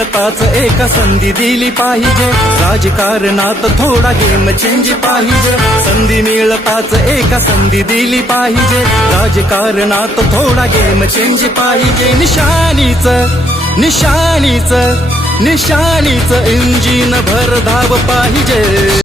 मिळताच एका संधी दिली पाहिजे, राजकारणात थोडा गेम चेंज पाहिजे. संधी मिळताच एका संधी दिली पाहिजे, राजकारणात थोडा गेम चेंज पाहिजे. निशाणीच निशाणीच निशाणीच इंजिन भरधाव पाहिजे.